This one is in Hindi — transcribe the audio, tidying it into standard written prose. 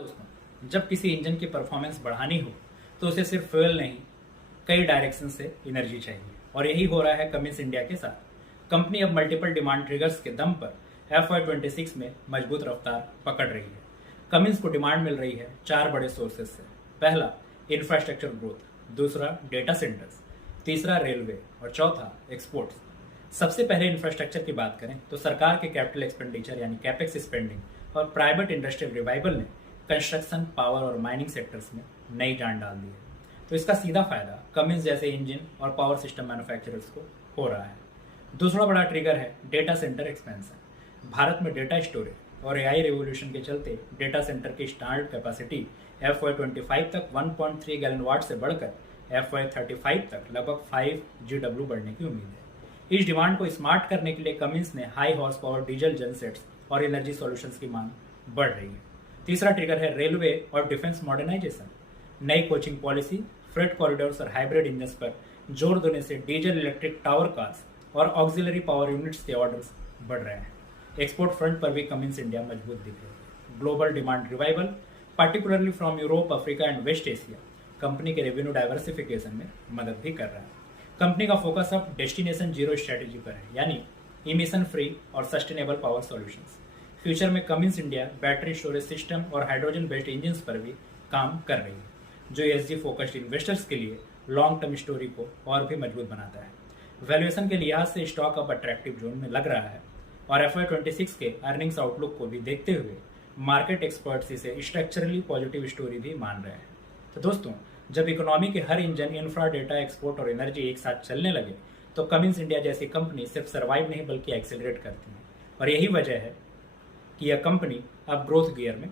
दोस्तों, जब किसी इंजन की परफॉर्मेंस बढ़ानी हो तो उसे सिर्फ फ्यूल नहीं, कई डायरेक्शन से एनर्जी चाहिए और यही हो रहा है कमिंस इंडिया के साथ। कंपनी अब मल्टीपल डिमांड ट्रिगर्स के दम पर FY26 में मजबूत रफ्तार पकड़ रही है। कमिंस को डिमांड मिल रही है चार बड़े सोर्सेज से। पहला, इंफ्रास्ट्रक्चर ग्रोथ। दूसरा, डेटा सेंटर्स। तीसरा, रेलवे। और चौथा, एक्सपोर्ट्स। सबसे पहले इंफ्रास्ट्रक्चर की बात करें तो सरकार के कैपिटल एक्सपेंडिचर यानी कैपेक्स स्पेंडिंग और प्राइवेट इंडस्ट्रियल रिवाइवल ने कंस्ट्रक्शन, पावर और माइनिंग सेक्टर्स में नई जान डाल दी है। तो इसका सीधा फायदा कमिंस जैसे इंजन और पावर सिस्टम मैन्युफैक्चरर्स को हो रहा है। दूसरा बड़ा ट्रिगर है डेटा सेंटर एक्सपेंशन। भारत में डेटा स्टोरेज और AI रेवोल्यूशन के चलते डेटा सेंटर की स्टार्ट कैपेसिटी FY25 तक 1.3 गैलन वाट से बढ़कर FY35 तक लगभग 5 GW बढ़ने की उम्मीद है। इस डिमांड को स्मार्ट करने के लिए कमिंस ने हाई हॉर्स पावर डीजल जनसेट्स और एनर्जी सॉल्यूशंस की मांग बढ़ रही है। तीसरा ट्रिगर है रेलवे और डिफेंस मॉडर्नाइजेशन। नई कोचिंग पॉलिसी, फ्रेट कॉरिडोर्स और हाइब्रिड इंजन्स पर जोर देने से डीजल इलेक्ट्रिक टावर कार्स और ऑक्सिलरी पावर यूनिट्स के ऑर्डर्स बढ़ रहे हैं। एक्सपोर्ट फ्रंट पर भी कमिंस इंडिया मजबूत दिख रही है। Global demand revival, particularly from Europe, Africa and West Asia, company के रेवेन्यू डाइवर्सिफिकेशन में मदद भी कर रहा है। कंपनी का फोकस अब डेस्टिनेशन जीरो स्ट्रेटेजी पर है, यानी इमिशन फ्री और सस्टेनेबल पावर सॉल्यूशंस। फ्यूचर में Cummins India battery storage system और हाइड्रोजन बेस्ड इंजन पर भी काम कर रही है, जो ESG फोकस्ड इन्वेस्टर्स के लिए लॉन्ग टर्म स्टोरी को और भी मजबूत बनाता है। वैल्यूएशन के लिहाज से स्टॉक अब अट्रैक्टिव जोन में लग रहा है और FY26 के अर्निंग्स आउटलुक को भी देखते हुए मार्केट एक्सपर्ट्स इसे स्ट्रक्चरली पॉजिटिव स्टोरी भी मान रहे हैं। तो दोस्तों, जब इकोनॉमी के हर इंजन, इंफ्रा, डेटा, एक्सपोर्ट और एनर्जी एक साथ चलने लगे तो कमिंस इंडिया जैसी कंपनी सिर्फ सर्वाइव नहीं बल्कि एक्सेलरेट करती है। और यही वजह है कि यह कंपनी अब ग्रोथ गियर में